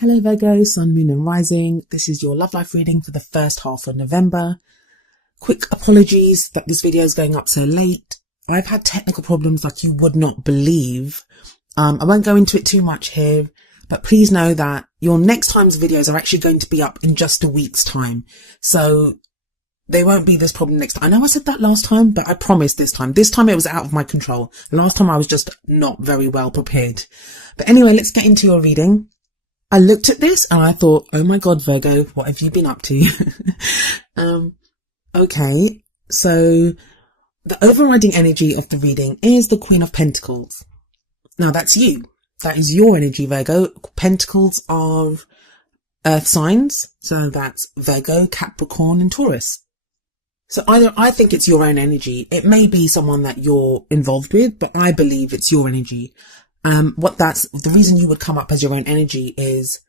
Hello Virgo, Sun, Moon and Rising. This is your love life reading for the first half of November. Quick apologies that this video is going up so late. I've had technical problems like you would not believe. I won't go into it too much here, but please know that your next time's videos are actually going to be up in just a week's time. So there won't be this problem next time. I know I said that last time, but I promise this time. This time it was out of my control. Last time I was just not very well prepared. But anyway, let's get into your reading. I looked at this and I thought, oh my God, Virgo, what have you been up to? Okay, so the overriding energy of the reading is the Queen of Pentacles. Now that's you. That is your energy, Virgo. Pentacles are earth signs. So that's Virgo, Capricorn and Taurus. So I think it's your own energy. It may be someone that you're involved with, but I believe it's your energy. The reason you would come up as your own energy is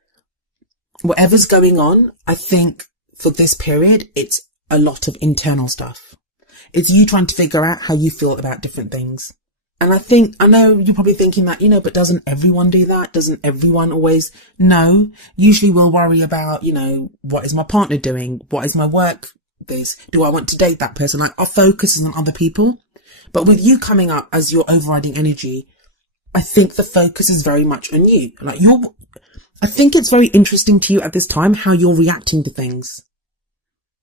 whatever's going on. I think for this period, it's a lot of internal stuff. It's you trying to figure out how you feel about different things. And I know you're probably thinking that, but doesn't everyone do that? Doesn't everyone always? No, usually we'll worry about, what is my partner doing? What is my work? Do I want to date that person? Like our focus is on other people. But with you coming up as your overriding energy, I think the focus is very much on you. I think it's very interesting to you at this time how you're reacting to things.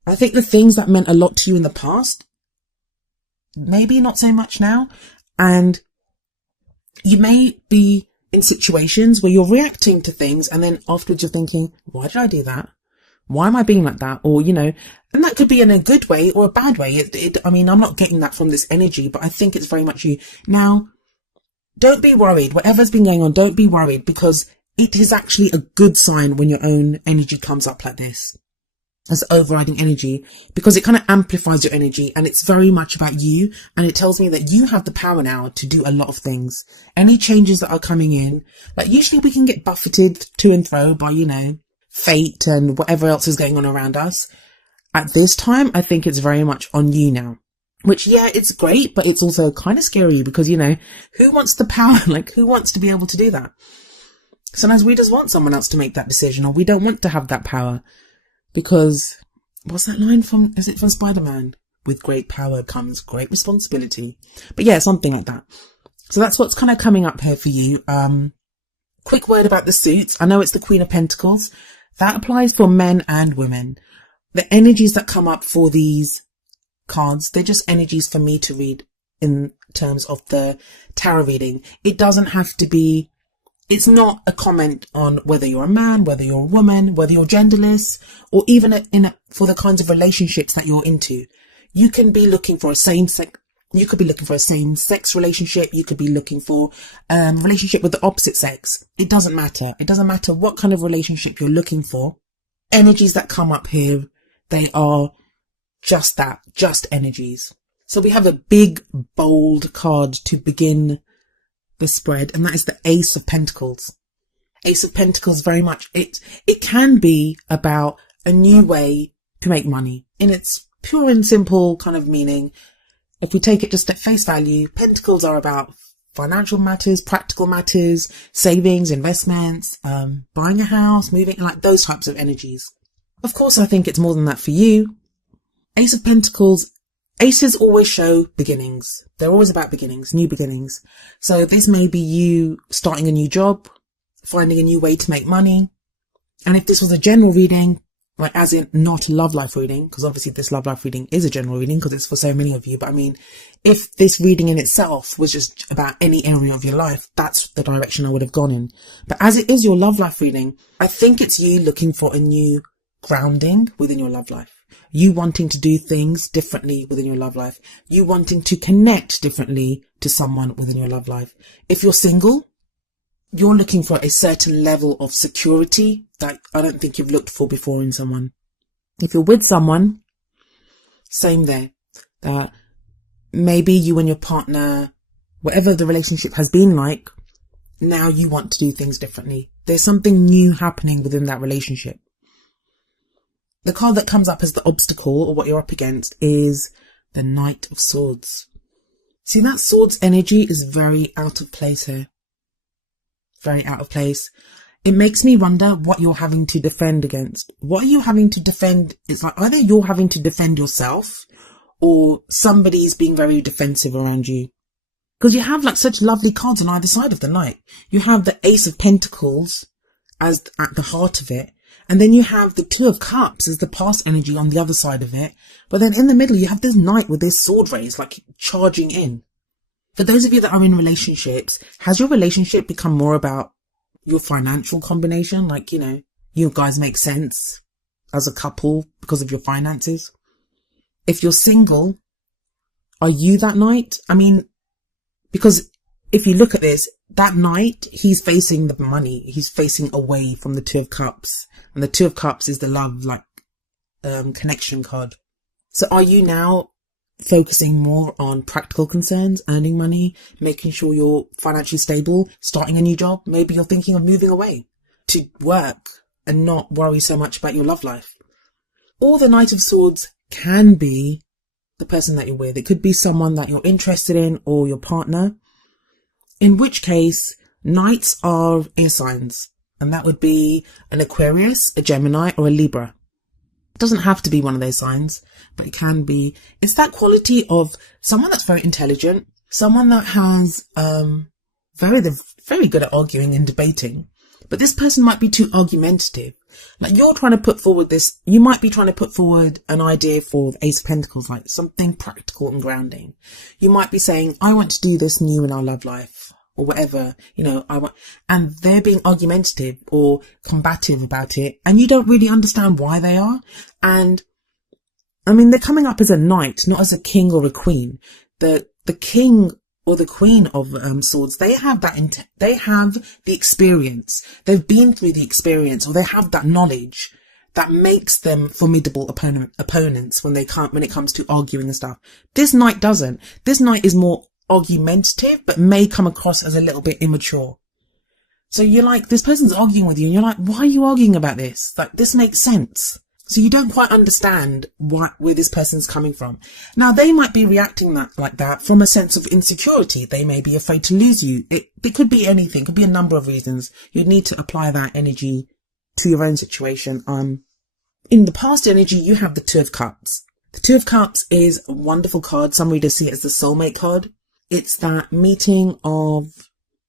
I think the things that meant a lot to you in the past, maybe not so much now. And you may be in situations where you're reacting to things and then afterwards you're thinking, why did I do that? Why am I being like that? Or, and that could be in a good way or a bad way. I'm not getting that from this energy, but I think it's very much you. Now, don't be worried. Whatever's been going on, don't be worried, because it is actually a good sign when your own energy comes up like this as overriding energy, because it kind of amplifies your energy and it's very much about you. And it tells me that you have the power now to do a lot of things. Any changes that are coming in, like usually we can get buffeted to and fro by, fate and whatever else is going on around us. At this time, I think it's very much on you now. Which, yeah, it's great, but it's also kind of scary because, who wants the power? Like, who wants to be able to do that? Sometimes we just want someone else to make that decision, or we don't want to have that power because, what's that line from? Is it from Spider-Man? With great power comes great responsibility. But yeah, something like that. So that's what's kind of coming up here for you. Quick word about the suits. I know it's the Queen of Pentacles. That applies for men and women. The energies that come up for these cards, they're just energies for me to read in terms of the tarot reading. It doesn't have to be, it's not a comment on whether you're a man, whether you're a woman, whether you're genderless, or even for the kinds of relationships that you're into. You can be looking for a same-sex relationship. You could be looking for a relationship with the opposite sex. It doesn't matter. It doesn't matter what kind of relationship you're looking for. Energies that come up here, they are just that, just energies. So we have a big, bold card to begin the spread, and that is the Ace of Pentacles. Ace of Pentacles, very much, it can be about a new way to make money in its pure and simple kind of meaning. If we take it just at face value, Pentacles are about financial matters, practical matters, savings, investments, buying a house, moving, like those types of energies. Of course, I think it's more than that for you. Ace of Pentacles, aces always show beginnings. They're always about beginnings, new beginnings. So this may be you starting a new job, finding a new way to make money. And if this was a general reading, like as in not a love life reading, because obviously this love life reading is a general reading because it's for so many of you. But I mean, if this reading in itself was just about any area of your life, that's the direction I would have gone in. But as it is your love life reading, I think it's you looking for a new grounding within your love life. You wanting to do things differently within your love life. You wanting to connect differently to someone within your love life. If you're single, you're looking for a certain level of security that I don't think you've looked for before in someone. If you're with someone, same there. Maybe you and your partner, whatever the relationship has been like, now you want to do things differently. There's something new happening within that relationship. The card that comes up as the obstacle, or what you're up against, is the Knight of Swords. See, that Swords energy is very out of place here. Very out of place. it makes me wonder what you're having to defend against. What are you having to defend? It's like either you're having to defend yourself or somebody's being very defensive around you. Because you have like such lovely cards on either side of the Knight. You have the Ace of Pentacles as at the heart of it. And then you have the Two of Cups as the past energy on the other side of it. But then in the middle, you have this Knight with this sword raised, like charging in. For those of you that are in relationships, has your relationship become more about your financial combination? Like, you know, you guys make sense as a couple because of your finances. If you're single, are you that Knight? I mean, because if you look at this, that Knight, he's facing the money. He's facing away from the Two of Cups. And the Two of Cups is the love, like, connection card. So are you now focusing more on practical concerns, earning money, making sure you're financially stable, starting a new job? Maybe you're thinking of moving away to work and not worry so much about your love life. Or the Knight of Swords can be the person that you're with. It could be someone that you're interested in or your partner. In which case, Knights are air signs. And that would be an Aquarius, a Gemini, or a Libra. It doesn't have to be one of those signs, but it can be. It's that quality of someone that's very intelligent, someone that has very good at arguing and debating. But this person might be too argumentative. Like you're trying to put forward this, you might be trying to put forward an idea for the Ace of Pentacles, like something practical and grounding. You might be saying, I want to do this new in our love life, or whatever, you know, and they're being argumentative or combative about it, and you don't really understand why they are. And I mean, they're coming up as a knight, not as a king or a queen. The king or the queen of swords, they have they have the experience. They've been through the experience, or they have that knowledge that makes them formidable opponents when it comes to arguing and stuff. This knight doesn't. This knight is more argumentative, but may come across as a little bit immature. So you're like, this person's arguing with you, and you're like, why are you arguing about this? Like, this makes sense. So you don't quite understand where this person's coming from. Now, they might be reacting like that from a sense of insecurity. They may be afraid to lose you. It could be anything. It could be a number of reasons. You'd need to apply that energy to your own situation. In the past energy, you have the Two of Cups. The Two of Cups is a wonderful card. Some readers see it as the soulmate card. It's that meeting of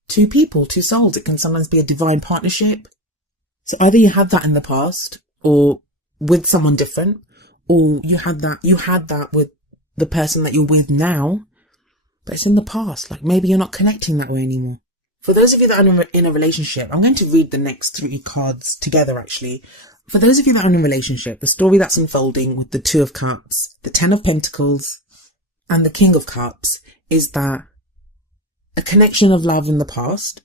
two people, two souls. It can sometimes be a divine partnership. So either you had that in the past, or with someone different, or you had that with the person that you're with now, but it's in the past. Like maybe you're not connecting that way anymore. For those of you that are in a relationship, I'm going to read the next 3 cards together actually. For those of you that are in a relationship, the story that's unfolding with the Two of Cups, the Ten of Pentacles, and the King of Cups is that a connection of love in the past.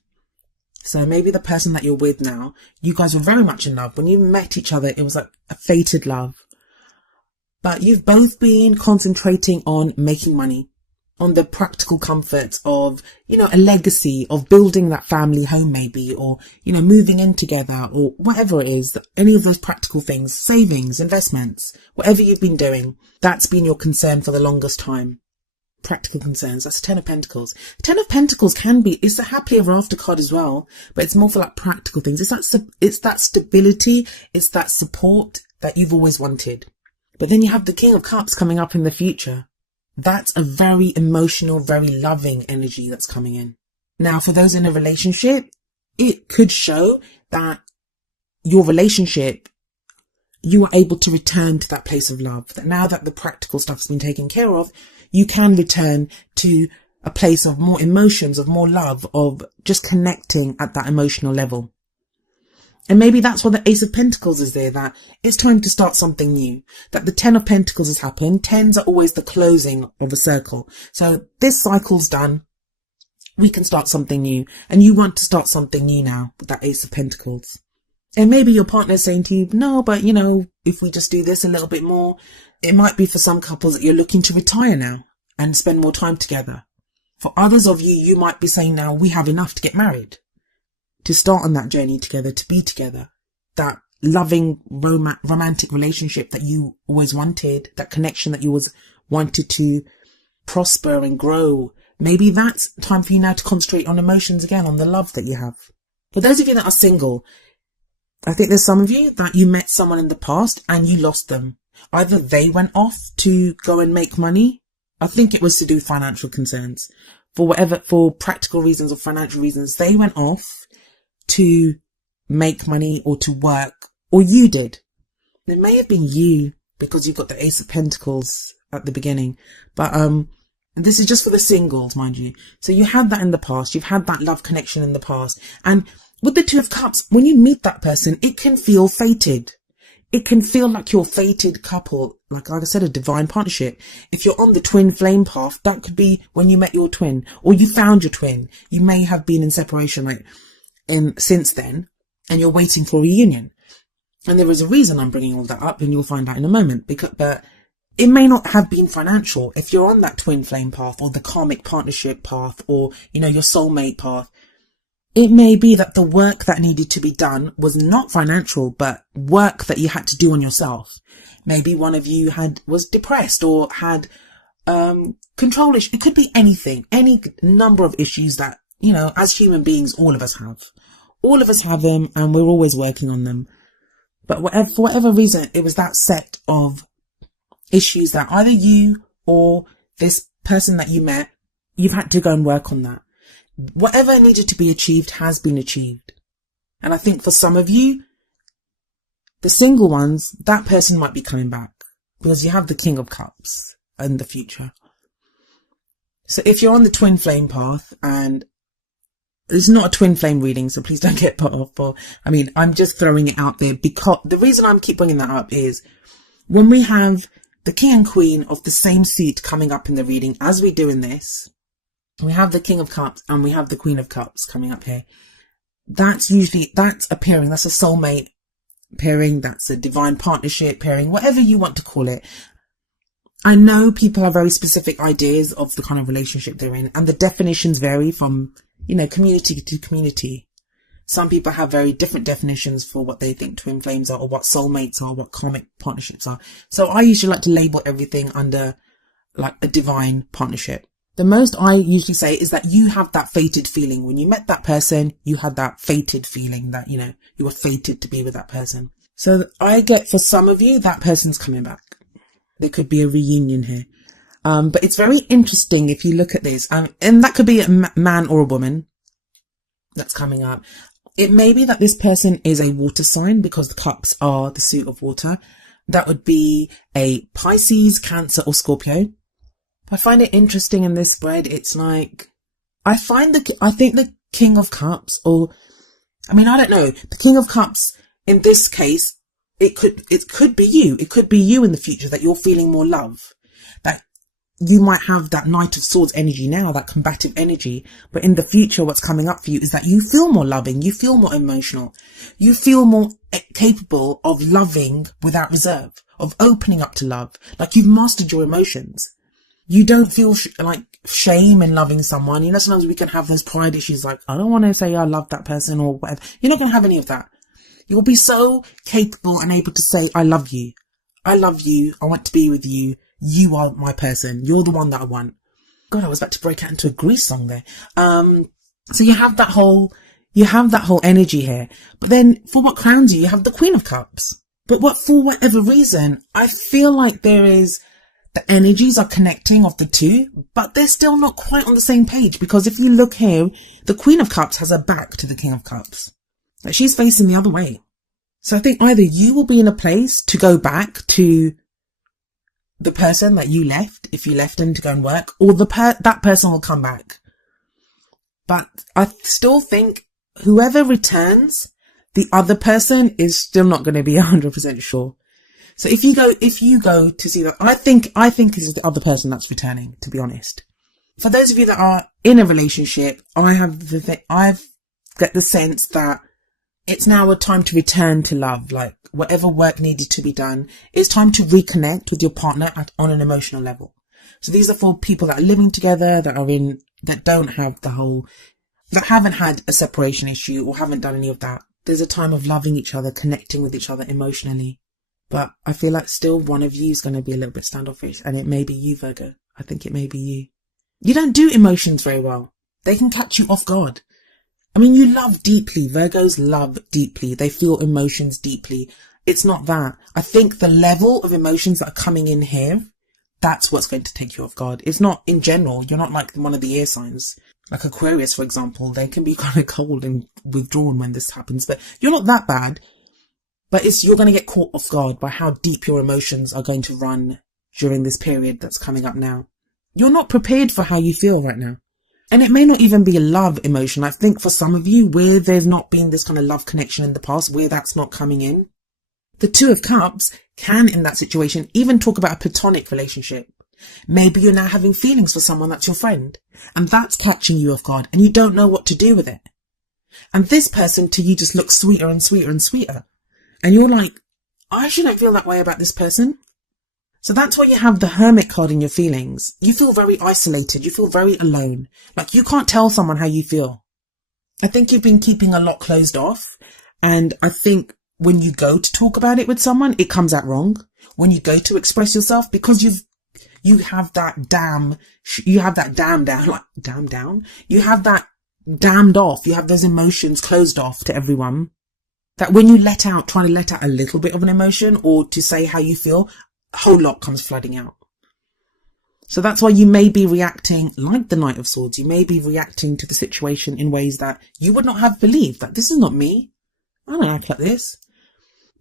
So maybe the person that you're with now, you guys were very much in love. When you met each other, it was like a fated love. But you've both been concentrating on making money, on the practical comforts of, you know, a legacy of building that family home maybe, or, you know, moving in together, or whatever it is, any of those practical things, savings, investments, whatever you've been doing, that's been your concern for the longest time. Practical concerns. That's Ten of Pentacles. Ten of Pentacles it's the happily ever after card as well, but it's more for like practical things. It's that stability. It's that support that you've always wanted. But then you have the King of Cups coming up in the future. That's a very emotional, very loving energy that's coming in. Now, for those in a relationship, it could show that your relationship, you are able to return to that place of love. That now that the practical stuff's been taken care of, you can return to a place of more emotions, of more love, of just connecting at that emotional level. And maybe that's why the Ace of Pentacles is there, that it's time to start something new. That the Ten of Pentacles has happened. Tens are always the closing of a circle. So this cycle's done. We can start something new. And you want to start something new now with that Ace of Pentacles. And maybe your partner's saying to you, no, but you know, if we just do this a little bit more, it might be for some couples that you're looking to retire now and spend more time together. For others of you, you might be saying now, we have enough to get married, to start on that journey together, to be together. That loving, romantic relationship that you always wanted, that connection that you always wanted to prosper and grow. Maybe that's time for you now to concentrate on emotions again, on the love that you have. For those of you that are single, I think there's some of you that you met someone in the past and you lost them. Either they went off to go and make money. I think it was to do with financial concerns. For practical reasons or financial reasons, they went off to make money or to work, or you did. It may have been you because you've got the Ace of Pentacles at the beginning. But this is just for the singles, mind you. So you had that in the past. You've had that love connection in the past. And with the Two of Cups, when you meet that person, it can feel fated. It can feel like you're a fated couple, like I said, a divine partnership. If you're on the twin flame path, that could be when you met your twin or you found your twin. You may have been in separation since then, and you're waiting for a reunion. And there is a reason I'm bringing all that up, and you'll find out in a moment. But it may not have been financial. If you're on that twin flame path or the karmic partnership path or, your soulmate path, it may be that the work that needed to be done was not financial, but work that you had to do on yourself. Maybe one of you was depressed or had control issues. It could be anything, any number of issues that, as human beings, all of us have. All of us have them, and we're always working on them. But for whatever reason, it was that set of issues that either you or this person that you met, you've had to go and work on that. Whatever needed to be achieved has been achieved. And I think for some of you, the single ones, that person might be coming back because you have the King of Cups in the future. So if you're on the twin flame path, and it's not a twin flame reading, so please don't get put off. I'm just throwing it out there because the reason I keep bringing that up is when we have the King and Queen of the same suit coming up in the reading, as we do in this, we have the King of Cups and we have the Queen of Cups coming up here. That's a pairing. That's a soulmate pairing. That's a divine partnership pairing, whatever you want to call it. I know people have very specific ideas of the kind of relationship they're in, and the definitions vary from, community to community. Some people have very different definitions for what they think twin flames are, or what soulmates are, what karmic partnerships are. So I usually like to label everything under like a divine partnership. The most I usually say is that you have that fated feeling. When you met that person, you had that fated feeling that, you were fated to be with that person. So I get, for some of you, that person's coming back. There could be a reunion here. But it's very interesting if you look at this. And that could be a man or a woman that's coming up. It may be that this person is a water sign because the cups are the suit of water. That would be a Pisces, Cancer or Scorpio. I find it interesting in this spread. It's like, I think the King of Cups, I don't know. The King of Cups, in this case, it could be you. It could be you in the future that you're feeling more love. That you might have that Knight of Swords energy now, that combative energy. But in the future, what's coming up for you is that you feel more loving. You feel more emotional. You feel more capable of loving without reserve, of opening up to love. Like you've mastered your emotions. You don't feel like shame in loving someone. Sometimes we can have those pride issues like, I don't want to say I love that person or whatever. You're not going to have any of that. You'll be so capable and able to say, I love you. I love you. I want to be with you. You are my person. You're the one that I want. God, I was about to break out into a Grease song there. So you have that whole energy here. But then for what crowns you, you have the Queen of Cups. But for whatever reason, I feel like the energies are connecting of the two, but they're still not quite on the same page, because if you look here, the Queen of Cups has her back to the King of Cups. Like she's facing the other way. So I think either you will be in a place to go back to the person that you left, if you left him to go and work, or that person will come back. But I still think whoever returns, the other person is still not going to be 100% sure. So if you go to see that, I think this is the other person that's returning, to be honest. For those of you that are in a relationship, I've got the sense that it's now a time to return to love. Like whatever work needed to be done, it's time to reconnect with your partner on an emotional level. So these are for people that are living together, that haven't had a separation issue or haven't done any of that. There's a time of loving each other, connecting with each other emotionally. But I feel like still one of you is going to be a little bit standoffish, and it may be you, Virgo. I think it may be you. You don't do emotions very well. They can catch you off guard. I mean, you love deeply. Virgos love deeply. They feel emotions deeply. It's not that. I think the level of emotions that are coming in here, that's what's going to take you off guard. It's not in general. You're not like one of the air signs. Like Aquarius, for example, they can be kind of cold and withdrawn when this happens, but you're not that bad. But you're going to get caught off guard by how deep your emotions are going to run during this period that's coming up now. You're not prepared for how you feel right now. And it may not even be a love emotion. I think for some of you, where there's not been this kind of love connection in the past, where that's not coming in, the Two of Cups can, in that situation, even talk about a platonic relationship. Maybe you're now having feelings for someone that's your friend, and that's catching you off guard, and you don't know what to do with it. And this person to you just looks sweeter and sweeter and sweeter. And you're like, I shouldn't feel that way about this person. So that's why you have the Hermit card in your feelings. You feel very isolated. You feel very alone. Like you can't tell someone how you feel. I think you've been keeping a lot closed off. And I think when you go to talk about it with someone, it comes out wrong. When you go to express yourself, because you have that damned off. You have those emotions closed off to everyone. That when you try to let out a little bit of an emotion or to say how you feel, a whole lot comes flooding out. So that's why you may be reacting like the Knight of Swords. You may be reacting to the situation in ways that you would not have believed. That this is not me. I don't act like this.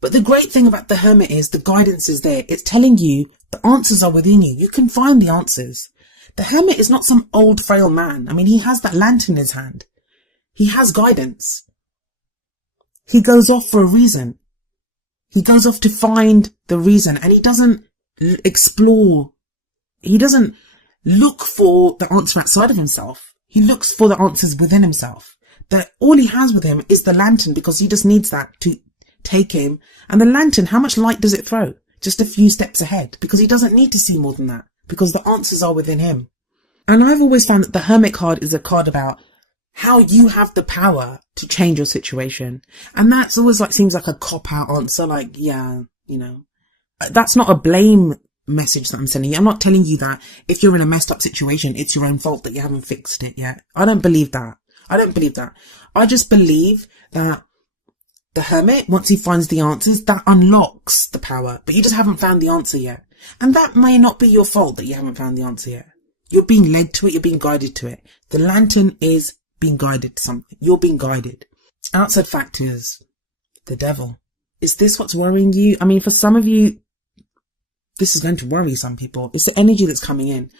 But the great thing about the Hermit is the guidance is there. It's telling you the answers are within you. You can find the answers. The Hermit is not some old frail man. I mean, he has that lantern in his hand. He has guidance. He goes off for a reason. He goes off to find the reason, and he doesn't explore. He doesn't look for the answer outside of himself. He looks for the answers within himself. That all he has with him is the lantern, because he just needs that to take him. And the lantern, how much light does it throw? Just a few steps ahead, because he doesn't need to see more than that, because the answers are within him. And I've always found that the Hermit card is a card about how you have the power to change your situation. And that's always seems like a cop-out answer. Like, yeah, that's not a blame message that I'm sending you. I'm not telling you that if you're in a messed up situation, it's your own fault that you haven't fixed it yet. I don't believe that. I just believe that the Hermit, once he finds the answers, that unlocks the power, but you just haven't found the answer yet. And that may not be your fault that you haven't found the answer yet. You're being led to it. You're being guided to it. The lantern is being guided to something. You're being guided. Outside factors. The Devil. Is this what's worrying you? I mean, for some of you, this is going to worry some people. It's the energy that's coming in.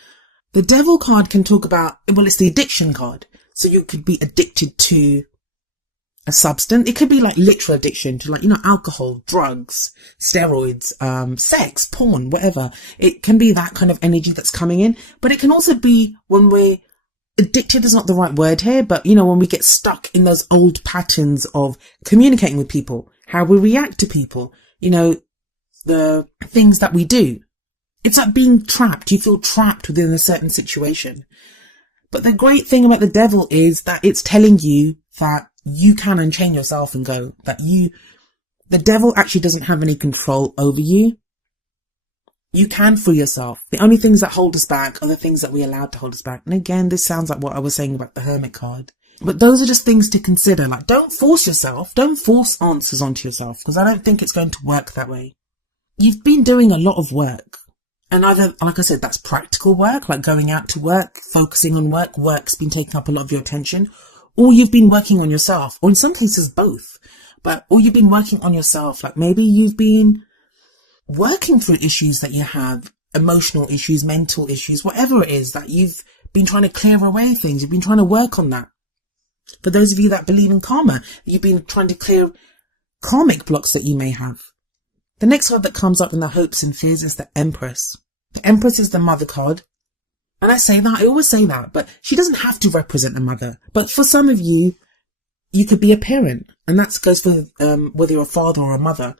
The Devil card can talk about, well, it's the addiction card. So you could be addicted to a substance. It could be like literal addiction to alcohol, drugs, steroids, sex, porn, whatever. It can be that kind of energy that's coming in. But it can also be when we're addicted is not the right word here, but when we get stuck in those old patterns of communicating with people, how we react to people, the things that we do. It's like being trapped. You feel trapped within a certain situation. But the great thing about the Devil is that it's telling you that you can unchain yourself and go, that the Devil actually doesn't have any control over you. You can free yourself. The only things that hold us back are the things that we allowed to hold us back. And again, this sounds like what I was saying about the Hermit card. But those are just things to consider. Like, don't force yourself. Don't force answers onto yourself, because I don't think it's going to work that way. You've been doing a lot of work. And either, like I said, that's practical work, like going out to work, focusing on work. Work's been taking up a lot of your attention. Or you've been working on yourself. Or in some cases, both. Or you've been working on yourself. Like maybe you've been working through issues that you have, emotional issues, mental issues, whatever it is that you've been trying to clear away things. You've been trying to work on that. For those of you that believe in karma, you've been trying to clear karmic blocks that you may have. The next card that comes up in the hopes and fears is the Empress. The Empress is the mother card. And I always say that, but she doesn't have to represent a mother. But for some of you, you could be a parent. And that goes for whether you're a father or a mother.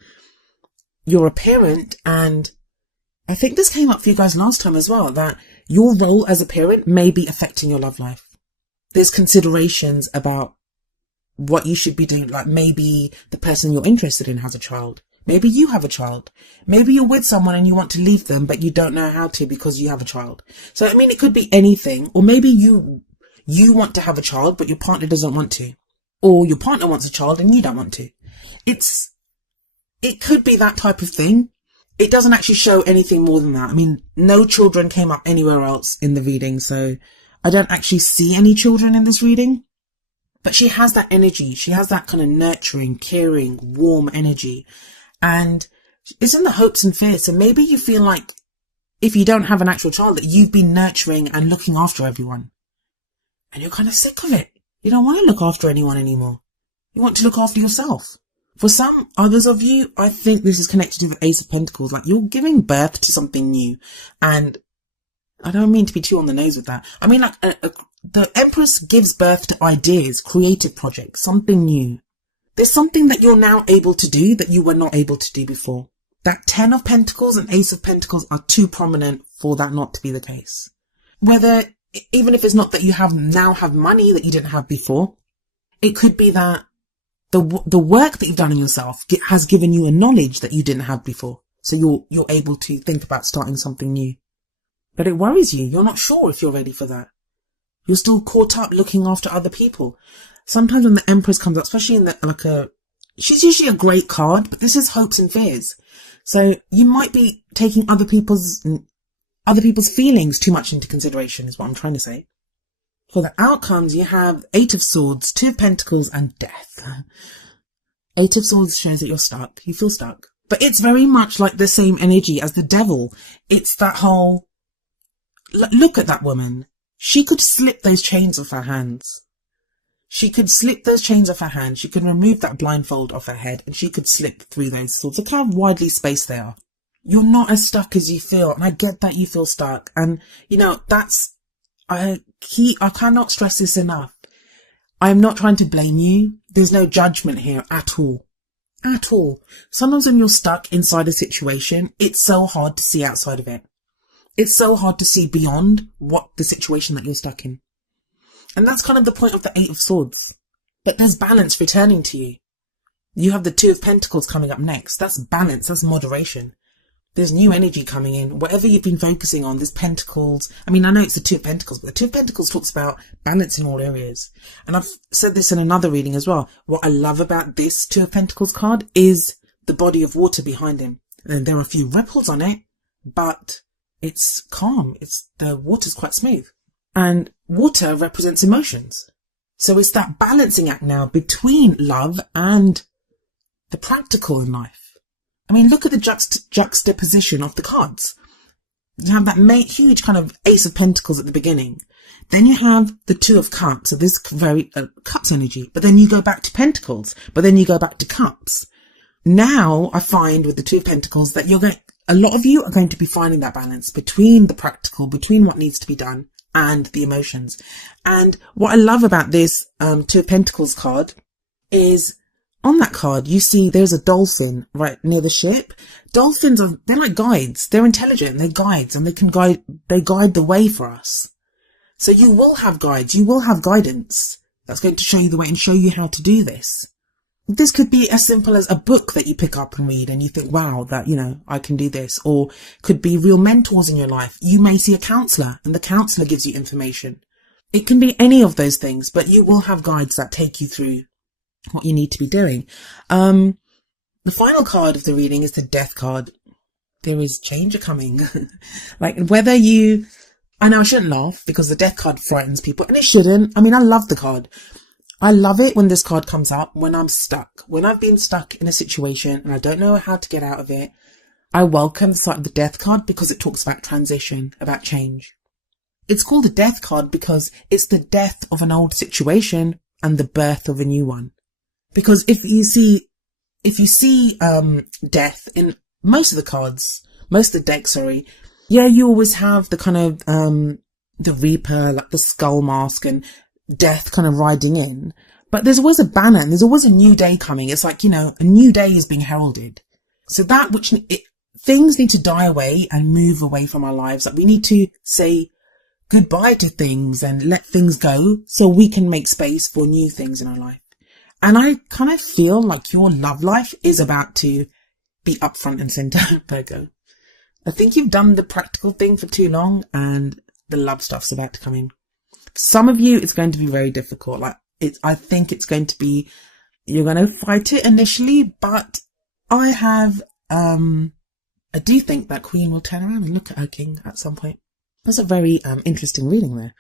You're a parent, and I think this came up for you guys last time as well, that your role as a parent may be affecting your love life. There's considerations about what you should be doing. Like maybe the person you're interested in has a child. Maybe you have a child. Maybe you're with someone and you want to leave them, but you don't know how to because you have a child. So, I mean, it could be anything. Or maybe you want to have a child, but your partner doesn't want to. or your partner wants a child and you don't want to. It could be that type of thing. It doesn't actually show anything more than that. I mean, no children came up anywhere else in the reading, so I don't actually see any children in this reading. But she has that energy. She has that kind of nurturing, caring, warm energy. And it's in the hopes and fears. So maybe you feel like if you don't have an actual child, that you've been nurturing and looking after everyone. And you're kind of sick of it. You don't want to look after anyone anymore. You want to look after yourself. For some others of you, I think this is connected to the Ace of Pentacles. Like, you're giving birth to something new. And I don't mean to be too on the nose with that. I mean, like, the Empress gives birth to ideas, creative projects, something new. There's something that you're now able to do that you were not able to do before. That 10 of Pentacles and Ace of Pentacles are too prominent for that not to be the case. Whether, even if it's not that you now have money that you didn't have before, it could be that the work that you've done in yourself has given you a knowledge that you didn't have before. So you're able to think about starting something new. But it worries you. You're not sure if you're ready for that. You're still caught up looking after other people. Sometimes when the Empress comes up, especially in she's usually a great card, but this is hopes and fears. So you might be taking other people's feelings too much into consideration, is what I'm trying to say. For the outcomes, you have 8 of Swords, 2 of Pentacles, and Death. 8 of Swords shows that you're stuck. You feel stuck. But it's very much like the same energy as the Devil. It's that whole, look at that woman. She could slip those chains off her hands. She could slip those chains off her hands. She could remove that blindfold off her head, and she could slip through those swords. Look how widely spaced they are. You're not as stuck as you feel, and I get that you feel stuck. And, I cannot stress this enough. I'm not trying to blame you. There's no judgment here at all. At all. Sometimes when you're stuck inside a situation, it's so hard to see outside of it. It's so hard to see beyond what the situation that you're stuck in. And that's kind of the point of the 8 of Swords. But there's balance returning to you. You have the 2 of Pentacles coming up next. That's balance. That's moderation. There's new energy coming in. Whatever you've been focusing on, there's Pentacles. I mean, I know it's the 2 of Pentacles, but the 2 of Pentacles talks about balance in all areas. And I've said this in another reading as well. What I love about this 2 of Pentacles card is the body of water behind him. And there are a few ripples on it, but it's calm. The water's quite smooth. And water represents emotions. So it's that balancing act now between love and the practical in life. I mean, look at the juxtaposition of the cards. You have that huge kind of Ace of Pentacles at the beginning. Then you have the 2 of Cups, so this very Cups energy. But then you go back to Pentacles. But then you go back to Cups. Now I find with the 2 of Pentacles that a lot of you are going to be finding that balance between the practical, between what needs to be done and the emotions. And what I love about this 2 of Pentacles card is, on that card, you see there's a dolphin right near the ship. Dolphins they're like guides. They're intelligent. They're guides, and they guide the way for us. So you will have guides. You will have guidance that's going to show you the way and show you how to do this. This could be as simple as a book that you pick up and read and you think, wow, that, I can do this. Or could be real mentors in your life. You may see a counselor and the counselor gives you information. It can be any of those things, but you will have guides that take you through what you need to be doing. The final card of the reading is the Death card. There is change coming. Like I know I shouldn't laugh because the Death card frightens people, and it shouldn't. I mean, I love the card. I love it when this card comes up, when I'm stuck, when I've been stuck in a situation and I don't know how to get out of it. I welcome the sight of the Death card because it talks about transition, about change. It's called a Death card because it's the death of an old situation and the birth of a new one. Because if you see death in most of the cards, most of the deck, yeah, you always have the kind of the Reaper, like the skull mask, and death kind of riding in. But there's always a banner and there's always a new day coming. It's like, a new day is being heralded. So things need to die away and move away from our lives. Like, we need to say goodbye to things and let things go so we can make space for new things in our life. And I kind of feel like your love life is about to be up front and center, Virgo. I think you've done the practical thing for too long and the love stuff's about to come in. For some of you, it's going to be very difficult. Like, I think it's going to be, you're going to fight it initially, but I do think that Queen will turn around and look at her king at some point. That's a very interesting reading there.